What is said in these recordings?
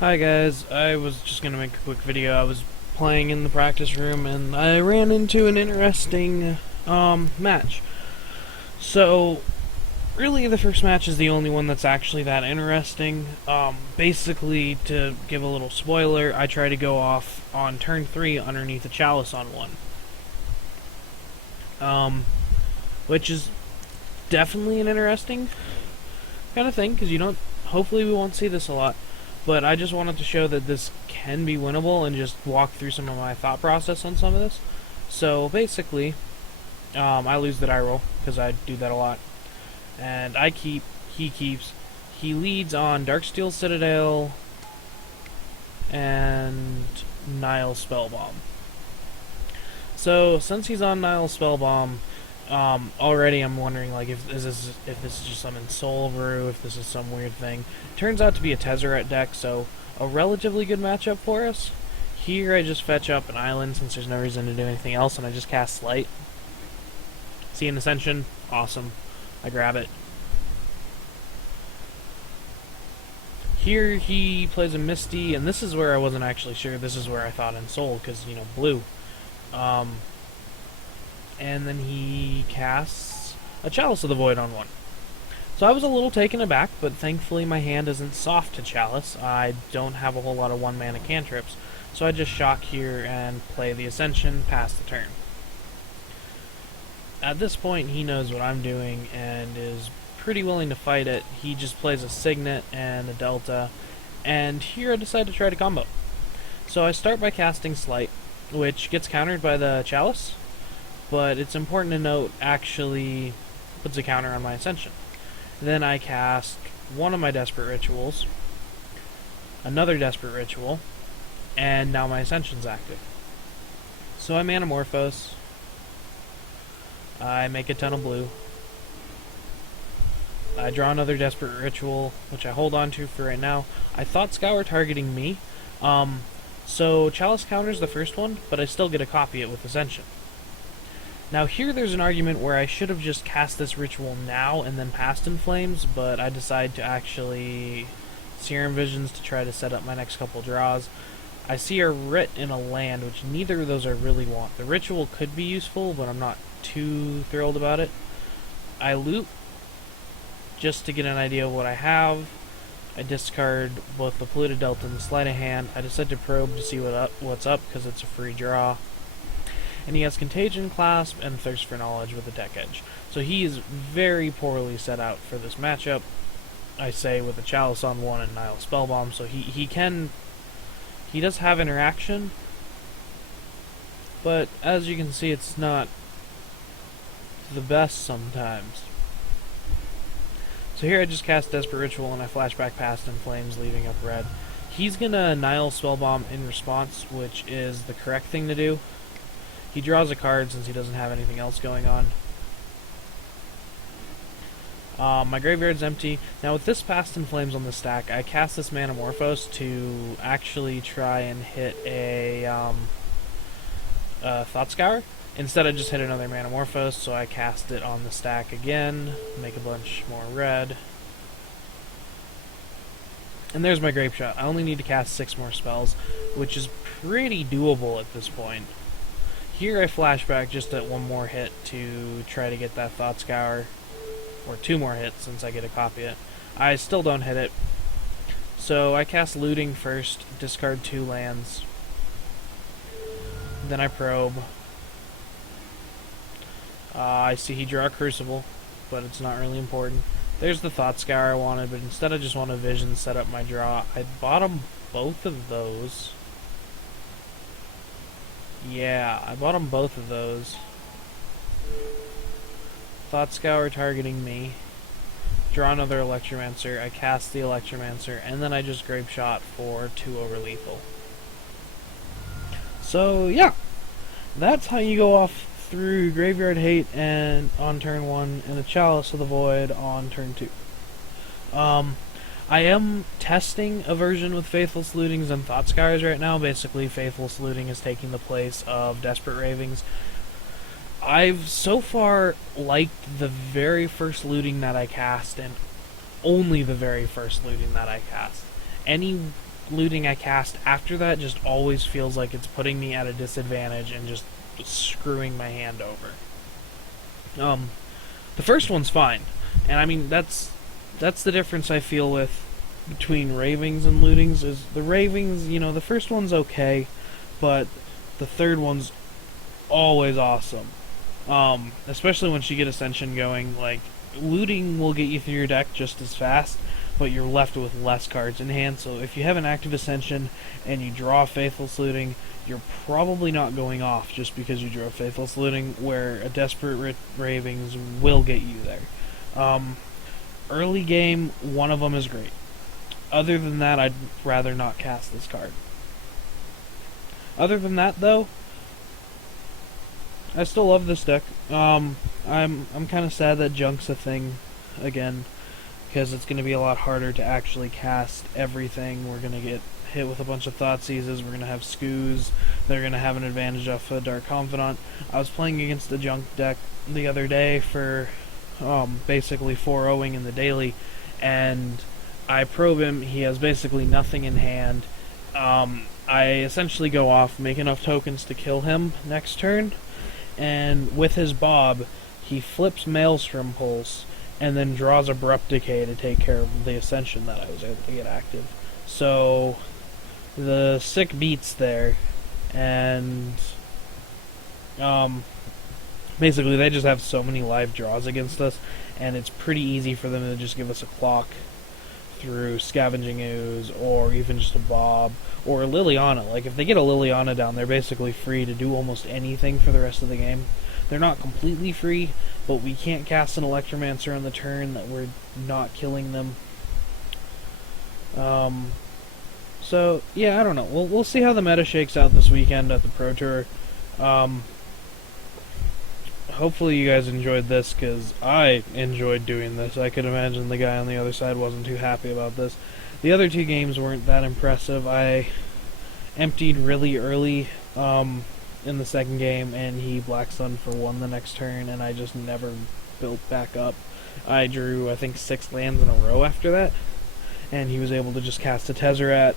Hi guys, I was just gonna make a quick video. I was playing in the practice room and I ran into an interesting match. So really the first match is the only one that's actually that interesting. Basically, to give a little spoiler, I try to go off on turn 3 underneath a chalice on one. Which is definitely an interesting kind of thing, because hopefully we won't see this a lot. But I just wanted to show that this can be winnable and just walk through some of my thought process on some of this. So basically, I lose the die roll, because I do that a lot. And I keep, he keeps. He leads on Darksteel Citadel and Nile Spellbomb. So since he's on Nile Spellbomb, already I'm wondering, like, if this is just some Soul Brew, if this is some weird thing. Turns out to be a Tezzeret deck, so a relatively good matchup for us. Here I just fetch up an island since there's no reason to do anything else, and I just cast Slight. See an Ascension? Awesome. I grab it. Here he plays a Misty, and this is where I wasn't actually sure. This is where I thought Ensoul, because, you know, blue. And then he casts a Chalice of the Void on one. So I was a little taken aback, but thankfully my hand isn't soft to Chalice. I don't have a whole lot of one-mana cantrips, so I just shock here and play the Ascension, pass the turn. At this point, he knows what I'm doing and is pretty willing to fight it. He just plays a Signet and a Delta, and here I decide to try to combo. So I start by casting Slight, which gets countered by the Chalice, but it's important to note actually puts a counter on my Ascension. Then I cast one of my Desperate Rituals, another Desperate Ritual, and now my Ascension's active. So I Manamorphose, I make a ton of blue, I draw another Desperate Ritual, which I hold on to for right now. I thought Scour targeting me, so Chalice counters the first one, but I still get to copy it with Ascension. Now here there's an argument where I should have just cast this ritual now and then passed in Flames, but I decide to actually Serum Visions to try to set up my next couple draws. I see a Writ in a land, which neither of those I really want. The ritual could be useful, but I'm not too thrilled about it. I loot just to get an idea of what I have. I discard both the Polluted Delta and the Sleight of Hand. I decide to probe to see what's up because it's a free draw. And he has Contagion, Clasp, and Thirst for Knowledge with a Deck Edge. So he is very poorly set out for this matchup. I say with a Chalice on one and Nile Spellbomb, so he does have interaction, but as you can see, it's not the best sometimes. So here I just cast Desperate Ritual and I flashback past in Flames, leaving up red. He's gonna Nile Spellbomb in response, which is the correct thing to do. He draws a card since he doesn't have anything else going on. My graveyard's empty. Now with this Past in Flames on the stack, I cast this Manamorphose to actually try and hit a Thought Scour. Instead I just hit another Manamorphose, so I cast it on the stack again, make a bunch more red. And there's my Grape Shot. I only need to cast 6 more spells, which is pretty doable at this point. Here I flashback just at one more hit to try to get that Thought Scour, or 2 more hits since I get to copy it. I still don't hit it, so I cast Looting first, discard 2 lands, then I probe. I see he drew a Crucible, but it's not really important. There's the Thought Scour I wanted, but instead I just want a Vision, set up my draw. I bottom both of those. Yeah, I bought them both of those. Thought Scour targeting me. Draw another Electromancer. I cast the Electromancer, and then I just Grape Shot for 2 over lethal. So, yeah. That's how you go off through Graveyard Hate and on turn 1, and a Chalice of the Void on turn 2. I am testing a version with Faithless Lootings and Thought Scours right now. Basically, Faithless Looting is taking the place of Desperate Ravings. I've so far liked the very first looting that I cast, and only the very first looting that I cast. Any looting I cast after that just always feels like it's putting me at a disadvantage and just screwing my hand over. The first one's fine, and I mean that's the difference I feel with between ravings and lootings is the ravings, the first one's okay, but the third one's always awesome. Especially once you get Ascension going, like, looting will get you through your deck just as fast, but you're left with less cards in hand, so if you have an active Ascension and you draw Faithless Looting, you're probably not going off just because you draw Faithless Looting, where a Desperate Ravings will get you there. Early game, one of them is great. Other than that, I'd rather not cast this card. Other than that, though, I still love this deck. I'm kind of sad that Junk's a thing again, because it's going to be a lot harder to actually cast everything. We're going to get hit with a bunch of Thoughtseizes. We're going to have Scoos. They're going to have an advantage off a Dark Confidant. I was playing against the Junk deck the other day for basically 4-0ing in the daily, and I probe him. He has basically nothing in hand. I essentially go off, make enough tokens to kill him next turn, and with his Bob, he flips Maelstrom Pulse, and then draws Abrupt Decay to take care of the Ascension that I was able to get active. So, the sick beats there, and basically they just have so many live draws against us, and it's pretty easy for them to just give us a clock through Scavenging Ooze, or even just a Bob, or a Liliana. Like, if they get a Liliana down, they're basically free to do almost anything for the rest of the game. They're not completely free, but we can't cast an Electromancer on the turn that we're not killing them. So, yeah, I don't know. We'll see how the meta shakes out this weekend at the Pro Tour. Hopefully you guys enjoyed this, because I enjoyed doing this. I could imagine the guy on the other side wasn't too happy about this. The other two games weren't that impressive. I emptied really early in the second game, and he Black Sun for 1 the next turn, and I just never built back up. I drew, I think, 6 lands in a row after that, and he was able to just cast a Tezzeret,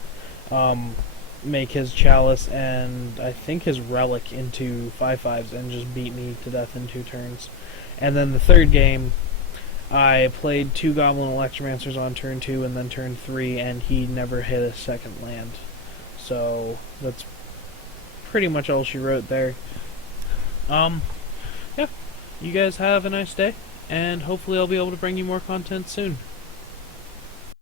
make his Chalice and I think his Relic into 5/5s and just beat me to death in 2 turns. And then the third game, I played 2 Goblin Electromancers on turn 2 and then turn 3, and he never hit a second land. So that's pretty much all she wrote there. Yeah, you guys have a nice day, and hopefully I'll be able to bring you more content soon.